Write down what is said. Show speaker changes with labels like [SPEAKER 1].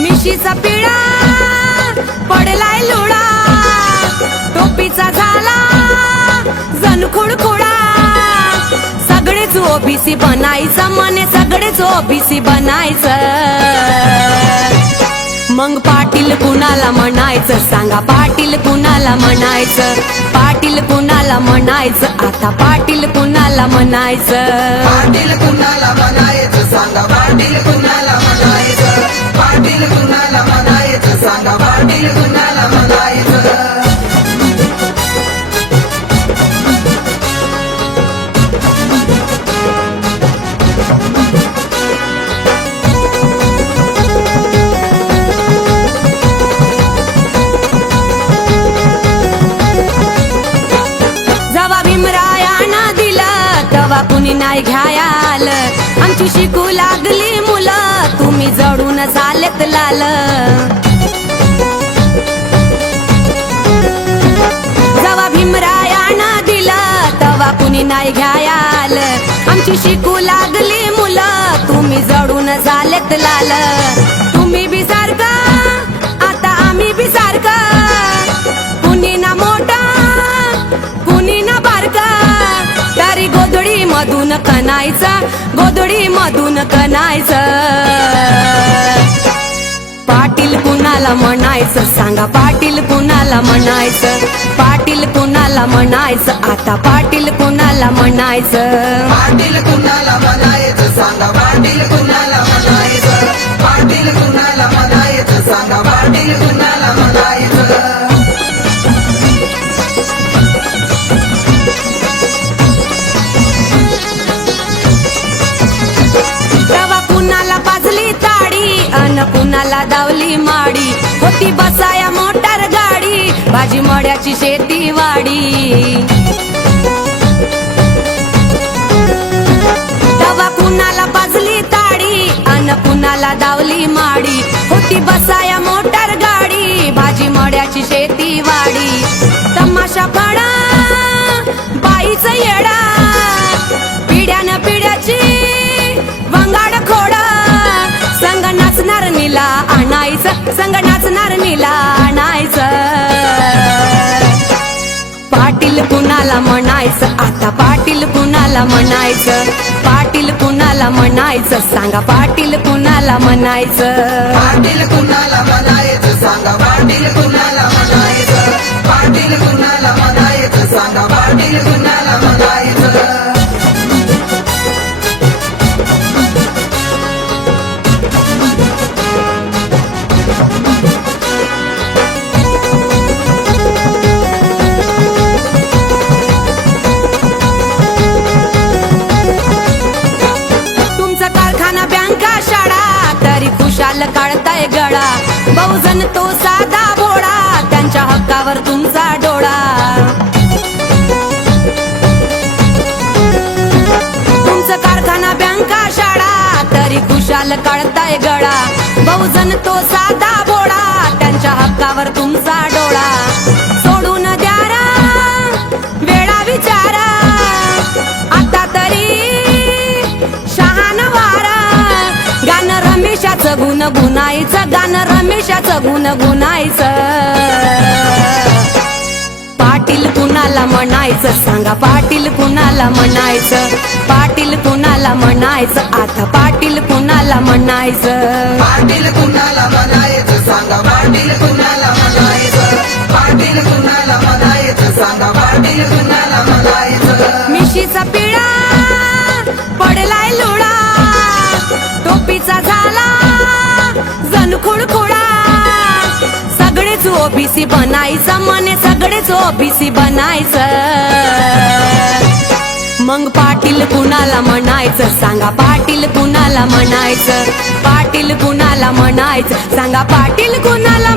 [SPEAKER 1] मिशीचा पिळा पडलाय लुळा टोपीचा झाला जण खुडखुडा सगळेच ओबीसी बनायचं मने सगळेच ओबीसी बनायचं. पाटील कुणाला म्हणायचं? सांगा पाटील कुणाला म्हणायचं? पाटील कुणाला म्हणायचं? आता पाटील कुणाला म्हणायचं?
[SPEAKER 2] पाटील कुणाला म्हणायचं? सांगा पाटील कुणाला म्हणायचं? पाटील कुणाला म्हणायचं? सांगा पाटील कुणाला
[SPEAKER 1] दिलं कुणी नाही घ्यायाल आमची शिकू लागली मुलं तुम्ही जडून झालेत लाल. जवा भीमरायानं दिलं तवा कुणी नाही घ्यायाल आमची शिकू लागली मुलं तुम्ही जडून झालेत लाल. मधून कनायचा गोधडी मधून कनायचं पाटील कुणाला म्हणायचं सांगा पाटील कुणाला म्हणायचं पाटील कुणाला म्हणायचं आता पाटील कुणाला म्हणायचं.
[SPEAKER 2] पाटील कुणाला म्हणायचं सांगा पाटील न कुणाला
[SPEAKER 1] दावली माडी? होती बसाया मोटार गाडी भाजी मड्याची शेती वाडी. आणायचं संग नाचणार नीला आणायचं. पाटील कुणाला म्हणायचं आता पाटील कुणाला म्हणायचं? पाटील कुणाला म्हणायचं सांगा पाटील कुणाला म्हणायचं?
[SPEAKER 2] पाटील कुणाला म्हणायचं सांगा पाटील कुणाला म्हणायचं? पाटील कुणाला म्हणायचं सांगा पाटील कुणाला
[SPEAKER 1] लाल काढताय गळा. बहुजन तो साधा भोळा त्यांच्या हक्कावर तुमचा डोळा. तुमचं कारखाना बँका शाळा तरी खुशाल काढताय गळा. बहुजन तो साधा भोळा त्यांच्या हक्कावर तुमचा गुणायचं गाणं रमेशाचं गुण गुणायचं पाटील कुणाला म्हणायचं? सांगा पाटील कुणाला म्हणायचं? पाटील कुणाला म्हणायचं? आता पाटील कुणाला म्हणायचं?
[SPEAKER 2] पाटील कुणाला म्हणायचं? सांगा पाटील कुणाला म्हणायचं? पाटील कुणाला म्हणायचं? सांगा पाटील कुणाला
[SPEAKER 1] ओबीसी बनायचं मने सगळेच ओबीसी बनायचं. मग पाटील कुणाला म्हणायचं? सांगा पाटील कुणाला म्हणायचं? पाटील कुणाला म्हणायचं? सांगा पाटील कुणाला